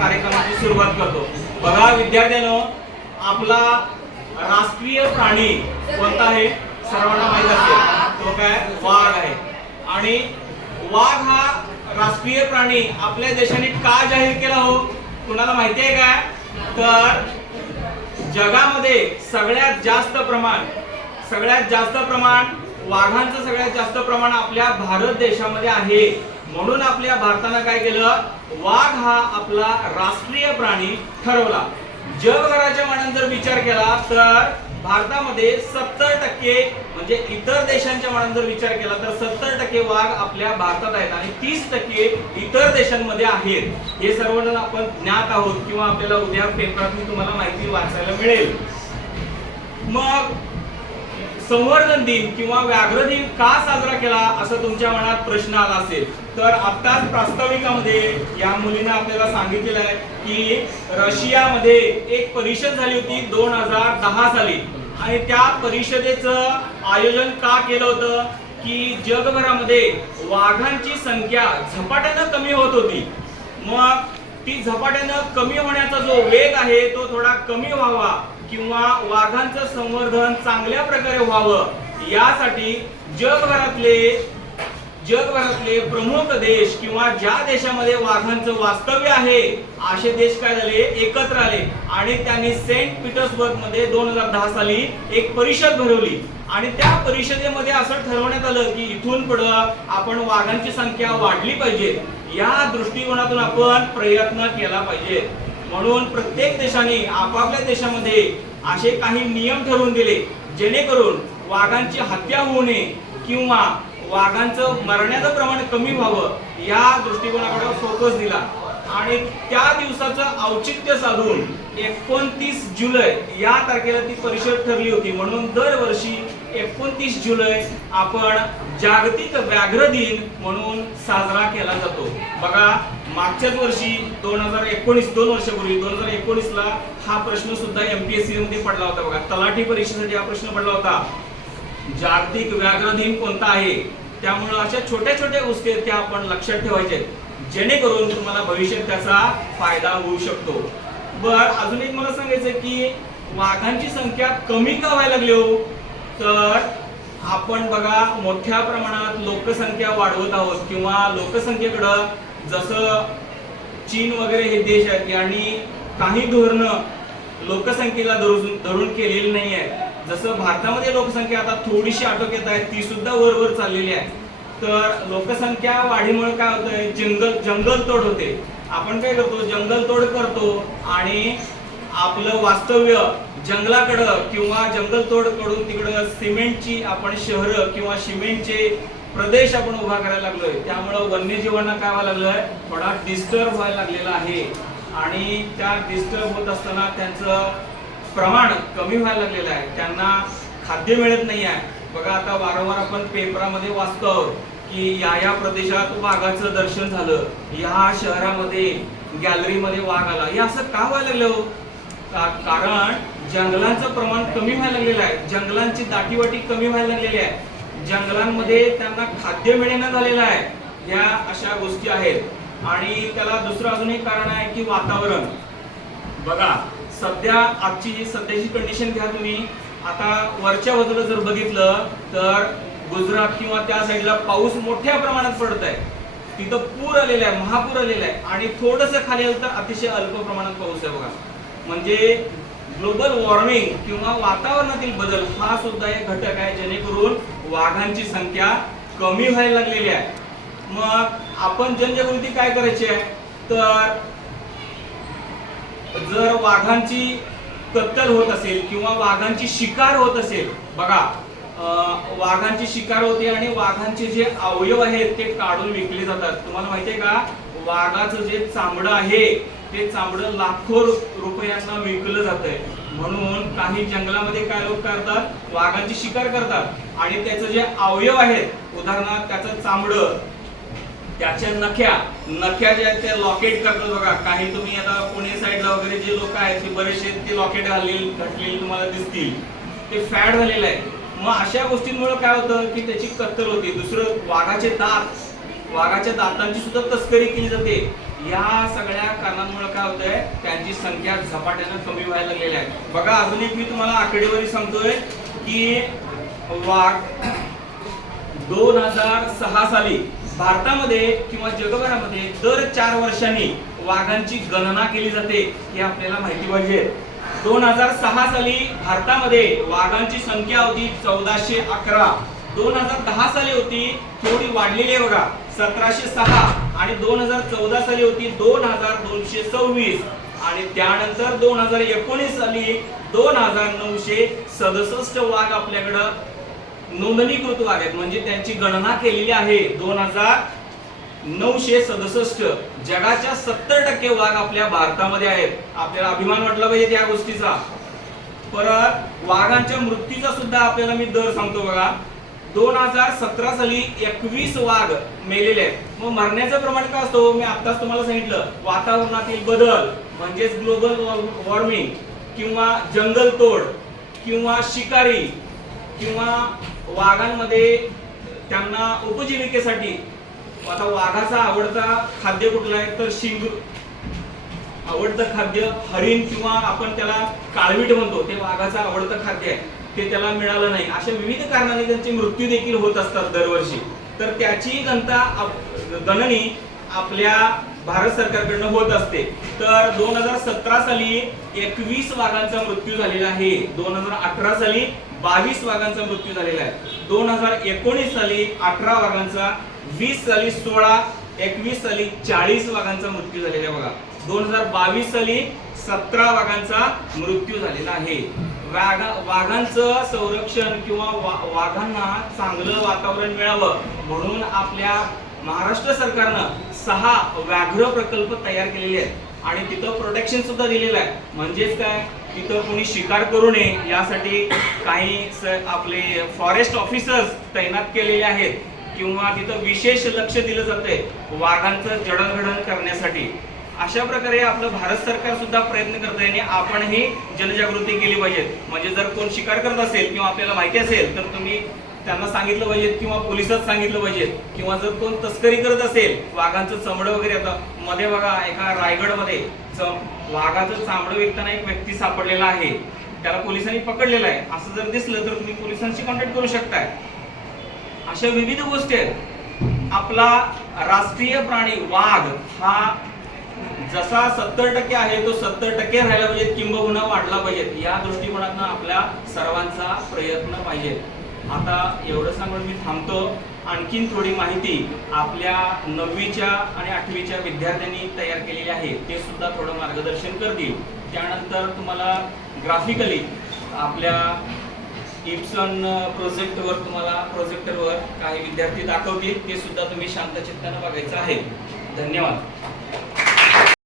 कार्यक्रमाची सुरुवात करतो। बघा विद्यार्थ्यांनो, आपला राष्ट्रीय प्राणी कोणता आहे सर्वांना माहित असेल, तो काय वाघ आहे। आणि वाघ हा राष्ट्रीय प्राणी आपल्या देशाने का जाहीर केला हो, कुणाला माहिती आहे का? तर जगामध्ये सगळ्यात जास्त प्रमाण वाघांचं सगळ्यात जास्त प्रमाण आपल्या भारत देशामध्ये आहे, म्हणून आपल्या भारताने काय केलं, वाघ हा आपला राष्ट्रीय प्राणी ठरवला। जगभराच्या मानाने जर विचार केला तर भारतामध्ये 70% म्हणजे इतर देशांच्या मानाने जर विचार केला तर 70% वाघ आपल्या भारतात आहेत आणि 30% इतर देशांमध्ये आहेत। हे सर्वजण आपण ज्ञात आहोत किंवा आपल्याला उद्या पेपरातून तुम्हाला माहिती वाचायला मिळेल। मग संवर्धन दिन किंवा व्याघ्र दिन का साजरा केला असं तुमच्या मनात प्रश्न आला असेल, तर आताच प्रास्ताविकामध्ये या मुलीने आपल्याला सांगितलेलं आहे की रशियामध्ये एक परिषद झाली होती 2010 साली आणि त्या परिषदेचं आयोजन का केलं होतं की जगभरामध्ये वाघांची संख्या झपाट्यानं कमी होत होती। मग ती झपाट्यानं कमी होण्याचा जो वेग आहे तो थोडा कमी व्हावा किंवा वाघांचं संवर्धन चांगल्या प्रकारे व्हावं यासाठी जगभरातले प्रमुख देश किंवा ज्या देशामध्ये वाघांचं वास्तव्य आहे असे देश काय झाले, एकत्र आले आणि त्यांनी सेंट पीटर्सबर्ग मध्ये 2010 साली एक परिषद भरवली आणि त्या परिषदेमध्ये असं ठरवण्यात आलं की इथून पुढे आपण वाघांची संख्या वाढली पाहिजे, या दृष्टिकोनातून आपण प्रयत्न केला पाहिजे। म्हणून प्रत्येक देशाने आपापल्या देशामध्ये असे काही नियम ठरवून दिले जेणेकरून वाघांची हत्या होऊ नये किंवा वाघांचं मरण्याचं प्रमाण कमी व्हावं या दृष्टिकोनाकडे फोकस दिला आणि त्या दिवसाचं औचित्य साधून 29 जुलै या तारखेला ती परिषद ठरली होती। म्हणून दरवर्षी 29 जुलै आपण जागतिक व्याघ्र दिन म्हणून साजरा केला जातो। बघा मागच्याच वर्षी 2019 2 वर्षापूर्वी 2019 ला हा प्रश्न सुद्धा एमपीएससी मध्ये पडला होता। बघा तलाठी परीक्षेसाठी हा प्रश्न पडला होता, जागतिक व्याघ्र दिन कोणता आहे। त्यामुळे अशा छोट्या छोट्या गोष्टी त्या आपण लक्षात ठेवायचे जेणेकरून तुम्हाला भविष्यात त्याचा फायदा होऊ शकतो। अजून एक मला सांगायचं की वाघांची संख्या कमी का व्हायला लागली हो, तर आपण बघा मोठ्या प्रमाणात लोकसंख्या वाढवत आहोत किंवा लोकसंख्येकडे जसं चीन वगैरे हे देश आहेत यांनी काही धोरणं लोकसंख्येला धरून केलेली नाही आहे। जसं भारतामध्ये लोकसंख्या आता थोडीशी आटोक्यात आहे, ती सुद्धा वर चाललेली आहे। तर लोकसंख्या वाढीमुळे काय होतंय, जंगल तोड होते। आपण काय करतो, जंगल तोड करतो आणि आपलं वास्तव्य जंगलाकडं किंवा जंगल तोड करून तिकडं सिमेंटची आपण शहरं किंवा सिमेंटचे प्रदेश आपण उभा करायला लागलोय। त्यामुळे वन्यजीवांना काय व्हायला लागलंय, थोडा डिस्टर्ब व्हायला लागलेला आहे आणि त्या डिस्टर्ब होत असताना त्यांचं प्रमाण कमी व्हायला लागलेलं आहे, त्यांना खाद्य मिळत नाही आहे। बघा आता वारंवार आपण पेपरामध्ये वाचतो की या प्रदेशात वाघाचं दर्शन झालं, या शहरामध्ये गॅलरीमध्ये वाघ आला। हे असं का व्हायला लागलं हो, कारण जंगलांचं प्रमाण कमी व्हायला लागलेलं आहे, जंगलांची दाटीवाटी कमी व्हायला लागलेली आहे, जंगलांमध्ये त्यांना खाद्य मिळेना झालेलं आहे। या अशा गोष्टी आहेत आणि त्याला दुसरं अजून एक कारण आहे की वातावरण। बघा सध्याची कंडिशन घ्या तुम्ही, आता वरच्या बाजूला जर बघितलं तर गुजरात किंवा त्या साईडला पाऊस मोठ्या प्रमाणात पडत आहे, तिथं पूर आलेला आहे, महापूर आलेला आहे आणि थोडंसं खाली आलं तर अतिशय अल्प प्रमाणात पाऊस आहे। बघा म्हणजे ग्लोबल वॉर्मिंग किंवा वातावरणातील बदल हा सुद्धा एक घटक आहे जेणेकरून वाघांची संख्या कमी व्हायला लागलेली आहे। मग आपण जनजागृती काय करायची आहे, तर जर वाघांची कत्तल होत असेल किंवा वाघांची शिकार होत असेल, बघा वाघांची शिकार होते आणि वाघांचे जे अवयव आहेत ते काढून विकले जातात। तुम्हाला माहितीये का, वाघाचं जे चामडं आहे ते चामडं लाखो रुपयांना विकलं जातंय। म्हणून काही जंगलामध्ये काय लोक करतात, वाघांची शिकार करतात आणि त्याचे जे अवयव आहेत, उदाहरणार्थ त्याचं चामडं, त्याच्या नख्या जे आहेत ते लॉकेट करतात। बघा काही तुम्ही आता पुणे साईडला वगैरे जे लोक आहेत ते बरेचसे ते लॉकेट घातलेले तुम्हाला दिसतील, ते फॅड झालेलं आहे। मग अशा गोष्टींमुळे काय होतं की त्याची कत्तल होते। दुसरं वाघाचे दात, वाघाच्या दातांची सुद्धा तस्करी केली जाते या सगळ्या कारणांमुळे काय होतंय, त्यांची संख्या झपाट्यानं कमी व्हायला लागलेली आहे. बघा अजून एक मी तुम्हाला आकडेवारी सांगतोय की वाघ 2006 साली भारतामध्ये किंवा जगभरामध्ये दर 4 वर्षांनी वाघांची गणना केली जाते, हे आपल्याला माहिती पाहिजे. 2006 साली भारतामध्ये वाघांची संख्या होती 1411. 2010 साली होती, थोडी वाढलेली आहे बघा, 1706. आणि 2014 साली होती 2226. आणि त्यानंतर 2019 साली 2967 वाघ आपल्याकडं नोंदणीकृत वाघ आहेत, म्हणजे त्यांची गणना केलेली आहे 2967. जगाच्या 70% वाघ आपल्या भारतामध्ये आहेत. आपल्याला अभिमान वाटला पाहिजे त्या गोष्टीचा. परत वाघांच्या मृत्यूचा सुद्धा आपल्याला मी दर सांगतो बघा. 2017 साली 21 वाघ मेलेले आहेत. मग मरण्याचं प्रमाण काय असतो, मी आताच तुम्हाला सांगितलं, वातावरणातील बदल म्हणजेच ग्लोबल वॉर्मिंग किंवा जंगलतोड किंवा शिकारी किंवा वाघांमध्ये त्यांना उपजीविकेसाठी, आता वाघाचा आवडता खाद्य कुठला आहे तर शिंग, आवडतं खाद्य हरिण किंवा आपण त्याला काळवीट म्हणतो, ते वाघाचं आवडतं खाद्य आहे, ते त्याला मिळालं नाही. अशा विविध कारणांनी त्यांचे मृत्यू देखील होत असतात दरवर्षी. तर त्याची गणनी आपल्या भारत सरकारकडनं होत असते. तर 2017 साली 21 वाघांचा मृत्यू झालेला आहे. 2018 साली 22 वाघांचा मृत्यू झालेला आहे. 2019 साली 18 वाघांचा, 20 साली 16, 21 साली 40 वाघांचा मृत्यू झालेला आहे बघा. 2022 साली 17 वाघांचा मृत्यू झालेला आहे. वाघांचं संरक्षण किंवा वाघांना चांगलं वातावरण मिळावं म्हणून आपल्या महाराष्ट्र सरकारनं 6 व्याघ्र प्रकल्प तयार केलेले आहेत आणि तिथं प्रोटेक्शन सुद्धा दिलेलं आहे. म्हणजेच काय, तिथं कोणी शिकार करू नये यासाठी काही आपले फॉरेस्ट ऑफिसर्स तैनात केलेले आहेत किंवा तिथं विशेष लक्ष दिलं जातंय वाघांचं जडणघडण करण्यासाठी. अशा प्रकारे आपलं भारत सरकार सुद्धा प्रयत्न करत आहे आणि आपणही जनजागृती केली पाहिजे. म्हणजे जर कोण शिकार करत असेल किंवा आपल्याला माहिती असेल तर तुम्ही त्यांना सांगितलं पाहिजे किंवा पोलिसात सांगितलं पाहिजे. किंवा जर कोण तस्करी करत असेल, वाघांचं चामडं वगैरे, आता मध्ये बघा एका रायगडमध्ये वाघाचं चामडं विकताना एक व्यक्ती सापडलेला आहे, त्याला पोलिसांनी पकडलेला आहे. असं जर दिसलं तर तुम्ही पोलिसांशी कॉन्टॅक्ट करू शकताय. अशा विविध गोष्टी आहेत. आपला राष्ट्रीय प्राणी वाघ हा जसा 70% आहे तो 70% राहायला पाहिजे, किंबहुना वाढला पाहिजे. या दृष्टिकोनातून आपल्या सर्वांचा प्रयत्न पाहिजे. आता एवढं सांगून मी थांबतो. आणखीन थोडी माहिती आपल्या 9वीच्या आणि 8वीच्या विद्यार्थ्यांनी तयार केलेली आहे, ते सुद्धा थोडं मार्गदर्शन करतील. त्यानंतर तुम्हाला ग्राफिकली आपल्या इप्सन प्रोजेक्टरवर काही विद्यार्थी दाखवतील, ते सुद्धा तुम्ही शांत चित्तानं बघायचं आहे. धन्यवाद.